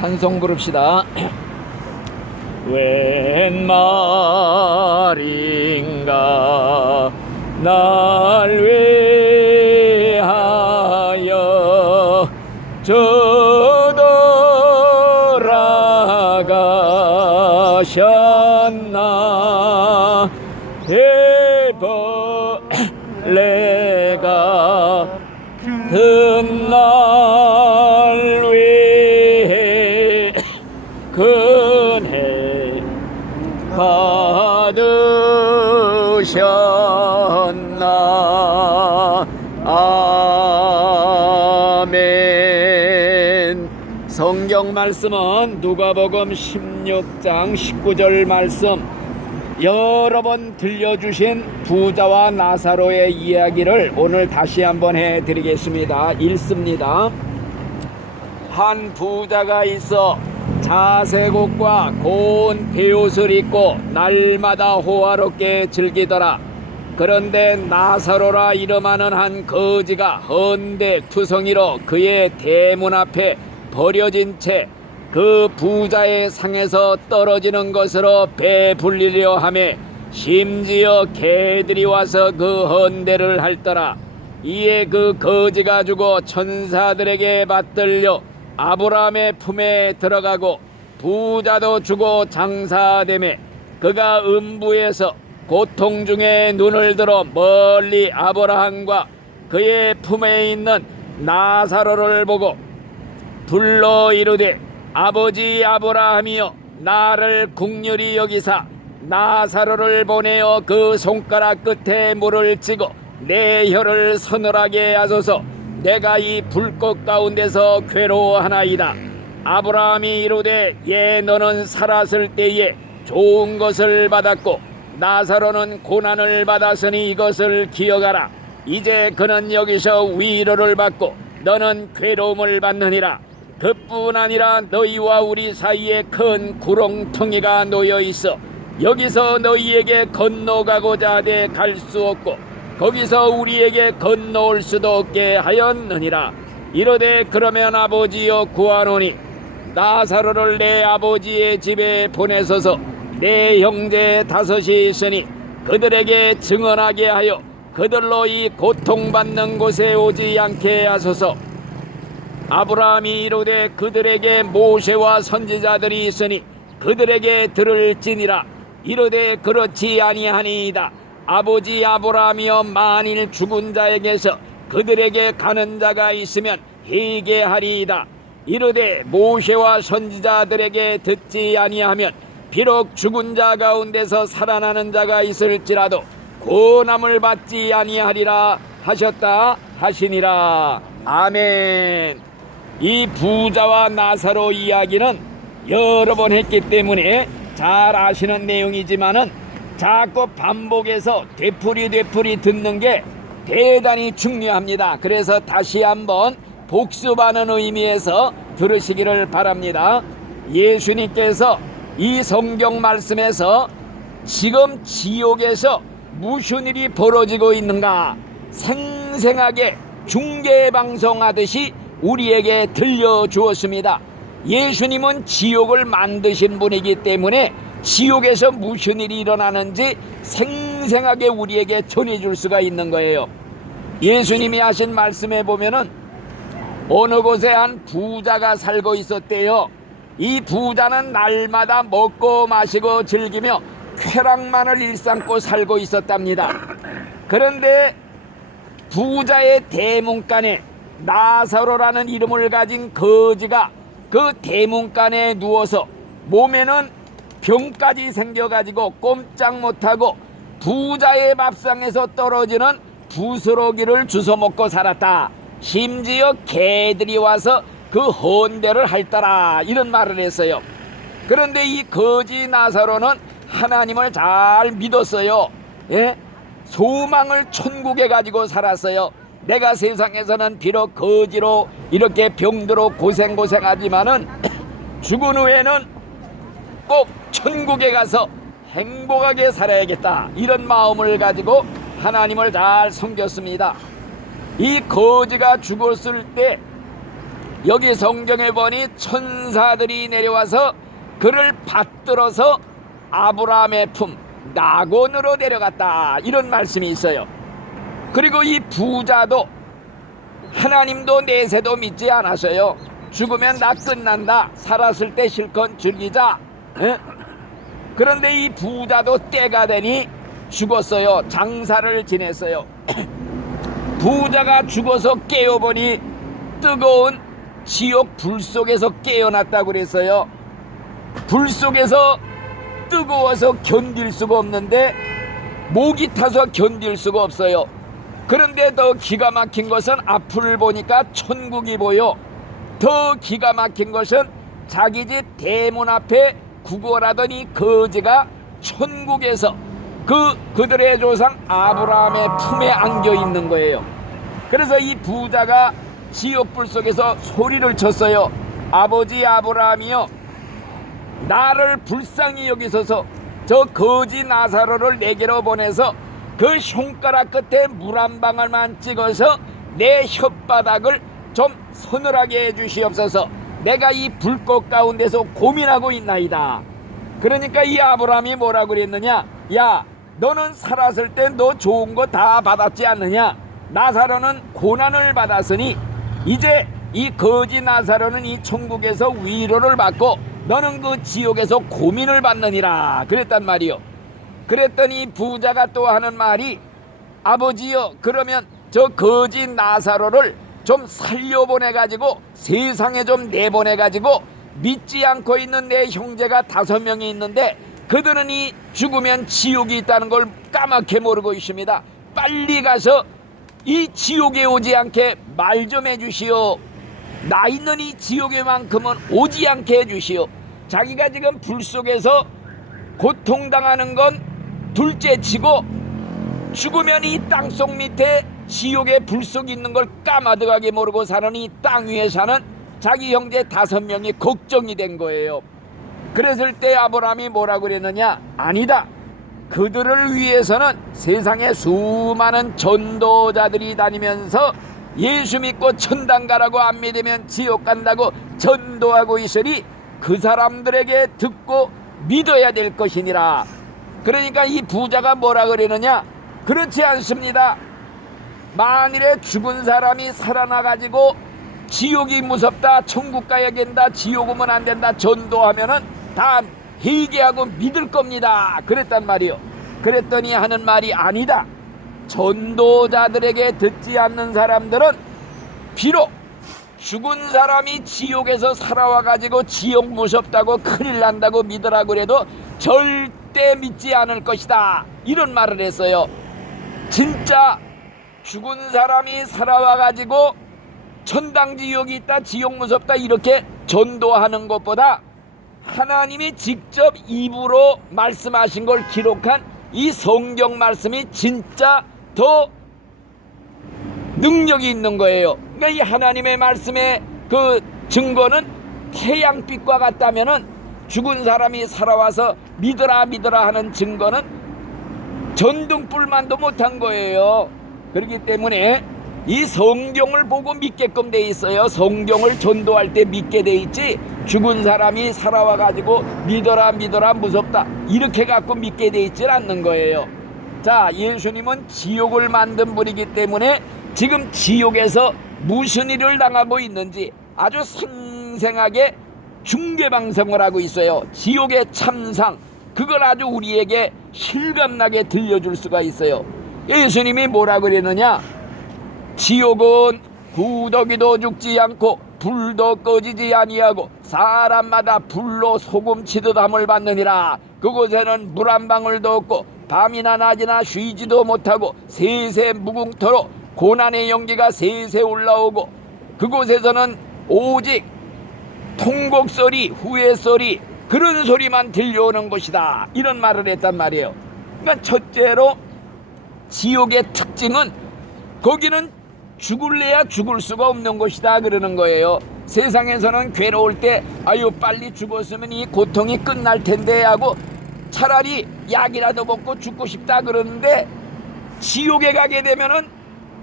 찬송 부릅시다. 웬 말인가 날 위하여 저 받으셨나 아멘 성경 말씀은 누가복음 16장 19절 말씀 여러 번 들려주신 부자와 나사로의 이야기를 오늘 다시 한번 해드리겠습니다. 읽습니다. 한 부자가 있어 자세곡과 고운 베옷을 입고 날마다 호화롭게 즐기더라. 그런데 나사로라 이름하는 한 거지가 헌데 투성이로 그의 대문 앞에 버려진 채 그 부자의 상에서 떨어지는 것으로 배불리려 하매 심지어 개들이 와서 그 헌대를 할더라. 이에 그 거지가 죽어 천사들에게 받들려 아브라함의 품에 들어가고 부자도 죽어 장사되매 그가 음부에서 고통 중에 눈을 들어 멀리 아브라함과 그의 품에 있는 나사로를 보고 불러 이르되 아버지 아브라함이여 나를 국률이 여기사 나사로를 보내어 그 손가락 끝에 물을 찌고 내 혀를 서늘하게 하소서 내가 이 불꽃 가운데서 괴로워하나이다. 아브라함이 이르되 예 너는 살았을 때에 좋은 것을 받았고 나사로는 고난을 받았으니 이것을 기억하라. 이제 그는 여기서 위로를 받고 너는 괴로움을 받느니라. 그뿐 아니라 너희와 우리 사이에 큰 구렁텅이가 놓여 있어 여기서 너희에게 건너가고자 하되 갈 수 없고 거기서 우리에게 건너올 수도 없게 하였느니라. 이르되 그러면 아버지여 구하노니 나사로를 내 아버지의 집에 보내소서. 내 형제 다섯이 있으니 그들에게 증언하게 하여 그들로 이 고통받는 곳에 오지 않게 하소서. 아브라함이 이르되 그들에게 모세와 선지자들이 있으니 그들에게 들을지니라. 이르되 그렇지 아니하니이다 아버지 아브라함이여 만일 죽은 자에게서 그들에게 가는 자가 있으면 회개 하리이다. 이르되 모세와 선지자들에게 듣지 아니하면 비록 죽은 자 가운데서 살아나는 자가 있을지라도 고남을 받지 아니하리라 하셨다 하시니라. 아멘. 이 부자와 나사로 이야기는 여러 번 했기 때문에 잘 아시는 내용이지만은 자꾸 반복해서 되풀이 되풀이 듣는 게 대단히 중요합니다. 그래서 다시 한번 복습하는 의미에서 들으시기를 바랍니다. 예수님께서 이 성경 말씀에서 지금 지옥에서 무슨 일이 벌어지고 있는가 생생하게 중계 방송하듯이 우리에게 들려주었습니다. 예수님은 지옥을 만드신 분이기 때문에 지옥에서 무슨 일이 일어나는지 생생하게 우리에게 전해줄 수가 있는 거예요. 예수님이 하신 말씀에 보면은 어느 곳에 한 부자가 살고 있었대요. 이 부자는 날마다 먹고 마시고 즐기며 쾌락만을 일삼고 살고 있었답니다. 그런데 부자의 대문간에 나사로라는 이름을 가진 거지가 그 대문간에 누워서 몸에는 병까지 생겨가지고 꼼짝 못하고 부자의 밥상에서 떨어지는 부스러기를 주워 먹고 살았다. 심지어 개들이 와서 그 헌대를 할따라 이런 말을 했어요. 그런데 이 거지 나사로는 하나님을 잘 믿었어요. 예? 소망을 천국에 가지고 살았어요. 내가 세상에서는 비록 거지로 이렇게 병들어 고생고생하지만은 죽은 후에는 꼭 천국에 가서 행복하게 살아야겠다 이런 마음을 가지고 하나님을 잘 섬겼습니다. 이 거지가 죽었을 때 여기 성경에 보니 천사들이 내려와서 그를 받들어서 아브라함의 품 낙원으로 내려갔다 이런 말씀이 있어요. 그리고 이 부자도 하나님도 내세도 믿지 않았어요. 죽으면 나 끝난다. 살았을 때 실컷 즐기자. 예? 그런데 이 부자도 때가 되니 죽었어요. 장사를 지냈어요. 부자가 죽어서 깨어보니 뜨거운 지옥 불 속에서 깨어났다고 그랬어요. 불 속에서 뜨거워서 견딜 수가 없는데 목이 타서 견딜 수가 없어요. 그런데 더 기가 막힌 것은 앞을 보니까 천국이 보여. 더 기가 막힌 것은 자기 집 대문 앞에 구걸하더니 거지가 천국에서 그 그들의 조상 아브라함의 품에 안겨 있는 거예요. 그래서 이 부자가 지옥불 속에서 소리를 쳤어요. 아버지 아브라함이여 나를 불쌍히 여기소서 저 거지 나사로를 내게로 보내서 그 손가락 끝에 물 한 방울만 찍어서 내 혓바닥을 좀 서늘하게 해주시옵소서 내가 이 불꽃 가운데서 고민하고 있나이다. 그러니까 이 아브라함이 뭐라고 그랬느냐? 야 너는 살았을 때 너 좋은 거 다 받았지 않느냐? 나사로는 고난을 받았으니 이제 이 거지 나사로는 이 천국에서 위로를 받고 너는 그 지옥에서 고민을 받느니라 그랬단 말이요 그랬더니 부자가 또 하는 말이 아버지여 그러면 저 거지 나사로를 좀 살려보내 가지고 세상에 좀 내보내 가지고 믿지 않고 있는 내 형제가 다섯 명이 있는데 그들은 이 죽으면 지옥이 있다는 걸 까맣게 모르고 있습니다. 빨리 가서 이 지옥에 오지 않게 말 좀 해주시오. 나 있는 이 지옥에만큼은 오지 않게 해주시오. 자기가 지금 불 속에서 고통당하는 건 둘째 치고 죽으면 이 땅 속 밑에 지옥의 불속 있는 걸 까마득하게 모르고 사는 이 땅 위에 사는 자기 형제 다섯 명이 걱정이 된 거예요. 그랬을 때 아브라함이 뭐라고 그랬느냐? 아니다. 그들을 위해서는 세상에 수많은 전도자들이 다니면서 예수 믿고 천당 가라고 안 믿으면 지옥 간다고 전도하고 있으니 그 사람들에게 듣고 믿어야 될 것이니라. 그러니까 이 부자가 뭐라 그러느냐? 그렇지 않습니다. 만일에 죽은 사람이 살아나가지고 지옥이 무섭다, 천국 가야 된다, 지옥 오면 안 된다, 전도하면은 다 회개하고 믿을 겁니다. 그랬단 말이요. 그랬더니 하는 말이 아니다. 전도자들에게 듣지 않는 사람들은 비록 죽은 사람이 지옥에서 살아와 가지고 지옥 무섭다고 큰일 난다고 믿으라 그래도 절대 믿지 않을 것이다. 이런 말을 했어요. 진짜 죽은 사람이 살아와 가지고 천당 지옥이 있다 지옥 무섭다 이렇게 전도하는 것보다 하나님이 직접 입으로 말씀하신 걸 기록한 이 성경 말씀이 진짜 더 능력이 있는 거예요. 그러니까 이 하나님의 말씀의 그 증거는 태양빛과 같다면은 죽은 사람이 살아와서 믿어라 믿어라 하는 증거는 전등불만도 못한 거예요. 그렇기 때문에 이 성경을 보고 믿게끔 돼 있어요. 성경을 전도할 때 믿게 돼 있지. 죽은 사람이 살아와 가지고 믿어라 믿어라 무섭다 이렇게 갖고 믿게 돼 있질 않는 거예요. 자, 예수님은 지옥을 만든 분이기 때문에 지금 지옥에서 무슨 일을 당하고 있는지 아주 생생하게 중계 방송을 하고 있어요. 지옥의 참상 그걸 아주 우리에게 실감나게 들려줄 수가 있어요. 예수님이 뭐라 그랬느냐? 지옥은 구더기도 죽지 않고 불도 꺼지지 아니하고 사람마다 불로 소금 치듯 함을 받느니라 그곳에는 물 한 방울도 없고 밤이나 낮이나 쉬지도 못하고 세세 무궁토로 고난의 연기가 세세 올라오고 그곳에서는 오직 통곡 소리, 후회 소리 그런 소리만 들려오는 것이다. 이런 말을 했단 말이에요. 그러니까 첫째로 지옥의 특징은 거기는 죽을래야 죽을 수가 없는 곳이다 그러는 거예요. 세상에서는 괴로울 때 아유 빨리 죽었으면 이 고통이 끝날 텐데 하고 차라리 약이라도 먹고 죽고 싶다 그러는데 지옥에 가게 되면은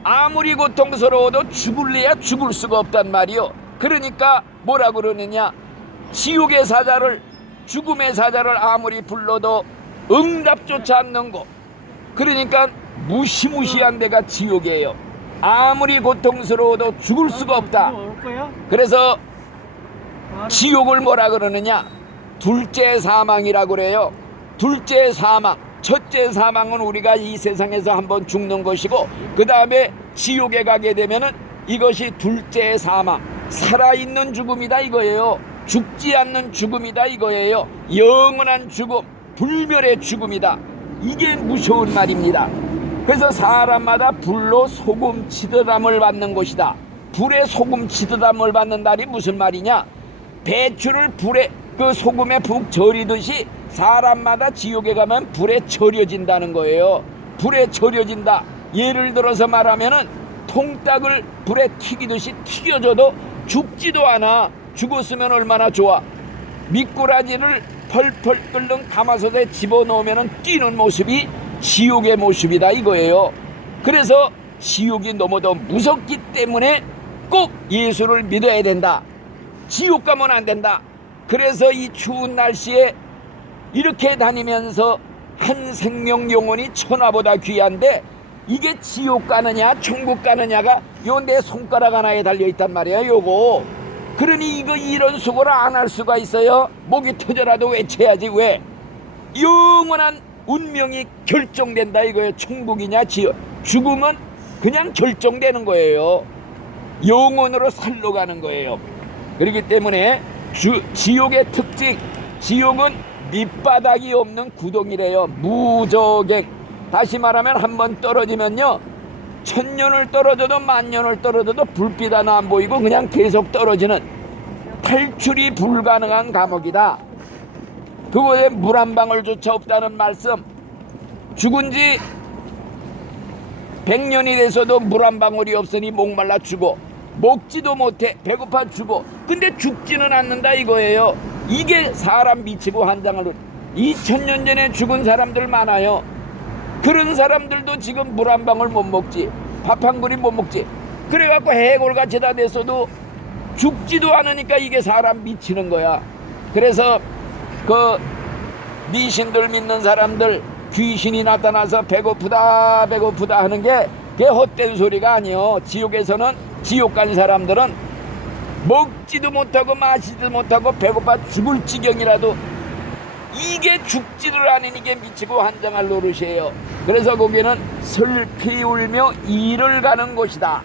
아무리 고통스러워도 죽을래야 죽을 수가 없단 말이요. 그러니까 뭐라 그러느냐 지옥의 사자를 죽음의 사자를 아무리 불러도 응답조차 않는 곳 그러니까 무시무시한 데가 지옥이에요. 아무리 고통스러워도 죽을 수가 없다? 그래서 아, 지옥을 뭐라 그러느냐? 둘째 사망이라고 그래요. 둘째 사망 첫째 사망은 우리가 이 세상에서 한번 죽는 것이고 그 다음에 지옥에 가게 되면은 이것이 둘째 사망 살아있는 죽음이다 이거예요. 죽지 않는 죽음이다 이거예요. 영원한 죽음 불멸의 죽음이다. 이게 무서운 말입니다 그래서 사람마다 불로 소금 치드람을 받는 것이다 불에 소금 치드람을 받는 날이 무슨 말이냐 배추를 불에 그 소금에 푹 절이듯이 사람마다 지옥에 가면 불에 절여진다는 거예요. 불에 절여진다. 예를 들어서 말하면은 통닭을 불에 튀기듯이 튀겨져도 죽지도 않아. 죽었으면 얼마나 좋아. 미꾸라지를 펄펄 끓는 가마솥에 집어넣으면 뛰는 모습이 지옥의 모습이다 이거예요. 그래서 지옥이 너무도 무섭기 때문에 꼭 예수를 믿어야 된다. 지옥 가면 안 된다. 그래서 이 추운 날씨에 이렇게 다니면서 한 생명 영혼이 천하보다 귀한데 이게 지옥 가느냐 천국 가느냐가 요 내 손가락 하나에 달려 있단 말이야 요거 그러니 이거 이런 수고를 안 할 수가 있어요 목이 터져라도 외쳐야지 왜 영원한 운명이 결정된다 이거예요. 천국이냐 지옥 죽음은 그냥 결정되는 거예요. 영원으로 살러 가는 거예요. 그렇기 때문에 주, 지옥의 특징 지옥은 밑바닥이 없는 구덩이래요. 무저갱 다시 말하면 한 번 떨어지면요. 천년을 떨어져도 만년을 떨어져도 불빛 하나 안 보이고 그냥 계속 떨어지는 탈출이 불가능한 감옥이다 그거에 물 한 방울조차 없다는 말씀. 죽은 지 100년이 돼서도 물 한 방울이 없으니 목말라 죽어. 먹지도 못해. 배고파 죽어. 근데 죽지는 않는다 이거예요. 이게 사람 미치고 한장을 2000년 전에 죽은 사람들 많아요. 그런 사람들도 지금 물 한 방울 못 먹지. 밥 한 그릇 못 먹지. 그래갖고 해골같이 다 됐어도 죽지도 않으니까 이게 사람 미치는 거야. 그래서 그 미신들 믿는 사람들 귀신이 나타나서 배고프다 배고프다 하는 게 그게 헛된 소리가 아니요. 지옥에서는 지옥 간 사람들은 먹지도 못하고 마시지도 못하고 배고파 죽을 지경이라도 이게 죽지를 않은 이게 미치고 한장할 노릇이에요. 그래서 거기는 슬피 울며 일을 가는 곳이다.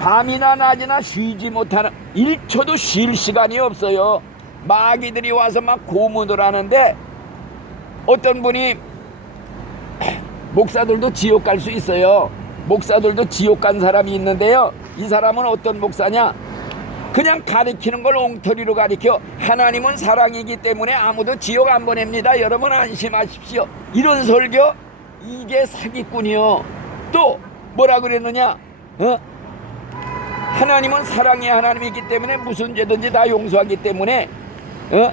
밤이나 낮이나 쉬지 못하는 1초도 쉴 시간이 없어요 마귀들이 와서 막 고문을 하는데 어떤 분이 목사들도 지옥 갈 수 있어요. 목사들도 지옥 간 사람이 있는데요. 이 사람은 어떤 목사냐? 그냥 가리키는 걸 엉터리로 가리켜 하나님은 사랑이기 때문에 아무도 지옥 안 보냅니다. 여러분 안심하십시오. 이런 설교 이게 사기꾼이요. 또 뭐라 그랬느냐? 어? 하나님은 사랑의 하나님이기 때문에 무슨 죄든지 다 용서하기 때문에 어?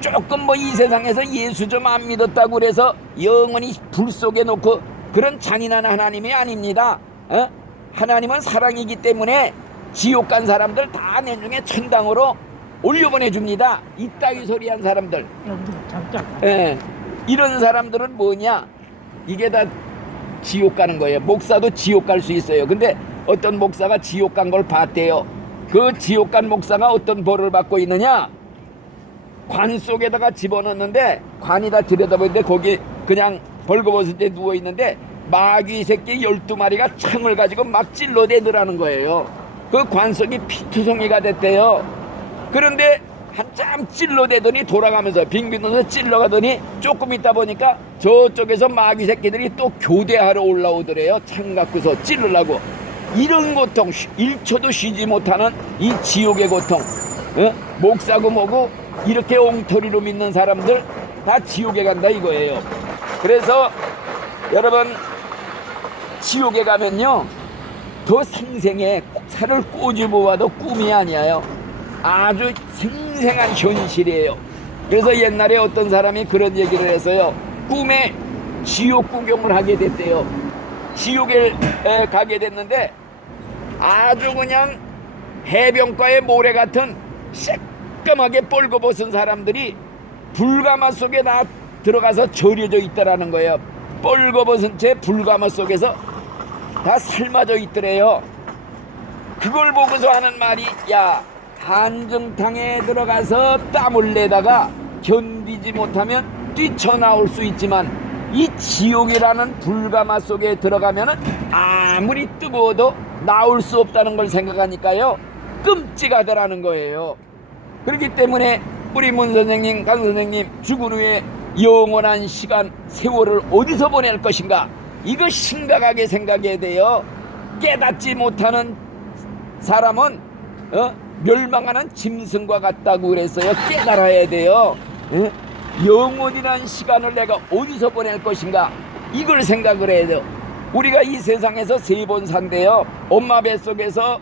조금 뭐 이 세상에서 예수 좀 안 믿었다고 그래서 영원히 불 속에 놓고 그런 잔인한 하나님이 아닙니다. 어? 하나님은 사랑이기 때문에 지옥 간 사람들 다 내중에 천당으로 올려보내 줍니다. 이따위 소리한 사람들. 예. 이런 사람들은 뭐냐? 이게 다 지옥 가는 거예요. 목사도 지옥 갈 수 있어요. 근데 어떤 목사가 지옥 간 걸 봤대요. 그 지옥 간 목사가 어떤 벌을 받고 있느냐? 관 속에다가 집어넣는데 관이다 들여다보는데 거기 그냥 벌거벗은 데 누워 있는데 마귀 새끼 12마리가 창을 가지고 막 찔러대더라는 거예요. 그 관석이 피투성이가 됐대요. 그런데 한참 찔러대더니 돌아가면서 빙빙 돌면서 찔러가더니 조금 있다 보니까 저쪽에서 마귀 새끼들이 또 교대하러 올라오더래요. 창 갖고서 찔르려고. 이런 고통, 1초도 쉬지 못하는 이 지옥의 고통. 어? 목사고 뭐고 이렇게 엉터리로 믿는 사람들 다 지옥에 간다 이거예요. 그래서 여러분 지옥에 가면요 더 생생해 살을 꼬집어 봐도 꿈이 아니에요. 아주 생생한 현실이에요. 그래서 옛날에 어떤 사람이 그런 얘기를 했어요. 꿈에 지옥 구경을 하게 됐대요. 지옥에 에, 가게 됐는데 아주 그냥 해변가의 모래 같은 새까맣게 뻘거벗은 사람들이 불가마 속에 다 들어가서 절여져 있다라는 거예요. 뻘거벗은 채 불가마 속에서 다 삶아져 있더래요. 그걸 보고서 하는 말이 야 한정탕에 들어가서 땀을 내다가 견디지 못하면 뛰쳐나올 수 있지만 이 지옥이라는 불가마 속에 들어가면은 아무리 뜨거워도 나올 수 없다는 걸 생각하니까요 끔찍하더라는 거예요. 그렇기 때문에 우리 문 선생님, 강 선생님 죽은 후에 영원한 시간 세월을 어디서 보낼 것인가 이거 심각하게 생각해야 돼요. 깨닫지 못하는 사람은 어? 멸망하는 짐승과 같다고 그랬어요. 깨달아야 돼요. 어? 영원이란 시간을 내가 어디서 보낼 것인가 이걸 생각을 해야 돼요. 우리가 이 세상에서 세 번 산대요. 엄마 뱃속에서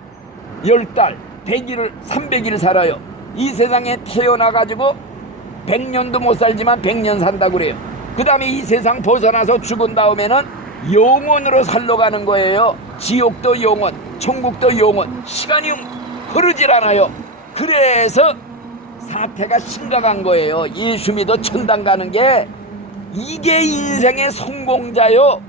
열 달, 백일을 삼백일 살아요. 이 세상에 태어나 가지고 백년도 못 살지만 백년 산다고 그래요. 그 다음에 이 세상 벗어나서 죽은 다음에는 영원으로 살러 가는 거예요. 지옥도 영원, 천국도 영원, 시간이 흐르질 않아요. 그래서 사태가 심각한 거예요. 예수 믿어 천당 가는 게 이게 인생의 성공자요.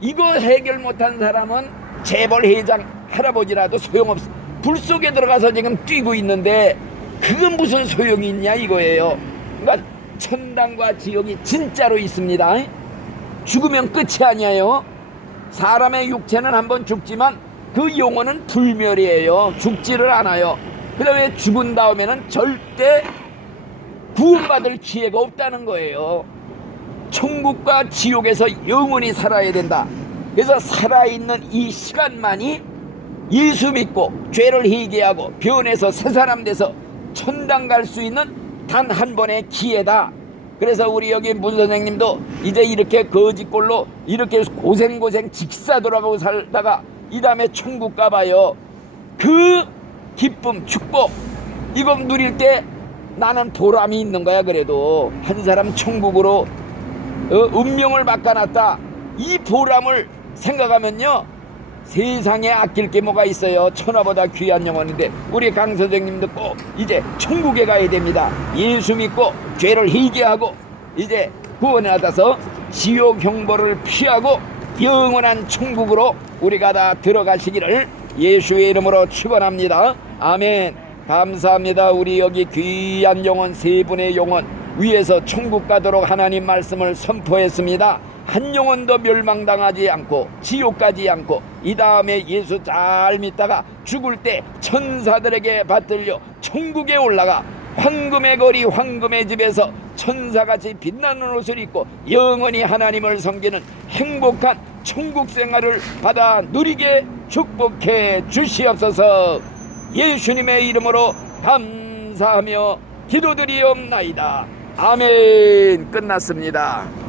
이거 해결 못한 사람은 재벌 회장 할아버지라도 소용없어. 불 속에 들어가서 지금 뛰고 있는데 그건 무슨 소용이 있냐 이거예요. 그러니까 천당과 지옥이 진짜로 있습니다. 죽으면 끝이 아니에요. 사람의 육체는 한번 죽지만 그 영혼은 불멸이에요. 죽지를 않아요. 그 다음에 죽은 다음에는 절대 구원받을 기회가 없다는 거예요. 천국과 지옥에서 영원히 살아야 된다. 그래서 살아있는 이 시간만이 예수 믿고 죄를 회개하고 변해서 새 사람 돼서 천당 갈 수 있는 단 한 번의 기회다. 그래서 우리 여기 문 선생님도 이제 이렇게 거지꼴로 이렇게 고생고생 직사 돌아가고 살다가 이 다음에 천국 가봐요. 그 기쁨, 축복 이거 누릴 때 나는 보람이 있는 거야 그래도 한 사람 천국으로 어, 운명을 바꿔놨다. 이 보람을 생각하면요. 세상에 아낄 게 뭐가 있어요. 천하보다 귀한 영혼인데 우리 강 선생님도 꼭 이제 천국에 가야 됩니다. 예수 믿고 죄를 회개하고 이제 구원을 받아서 지옥 형벌을 피하고 영원한 천국으로 우리가 다 들어가시기를 예수의 이름으로 축원합니다. 아멘. 감사합니다. 우리 여기 귀한 영혼 세 분의 영혼 위에서 천국 가도록 하나님 말씀을 선포했습니다. 한 영혼도 멸망당하지 않고 지옥 가지 않고 이 다음에 예수 잘 믿다가 죽을 때 천사들에게 받들려 천국에 올라가 황금의 거리 황금의 집에서 천사같이 빛나는 옷을 입고 영원히 하나님을 섬기는 행복한 천국 생활을 받아 누리게 축복해 주시옵소서 예수님의 이름으로 감사하며 기도드리옵나이다. 아멘 끝났습니다.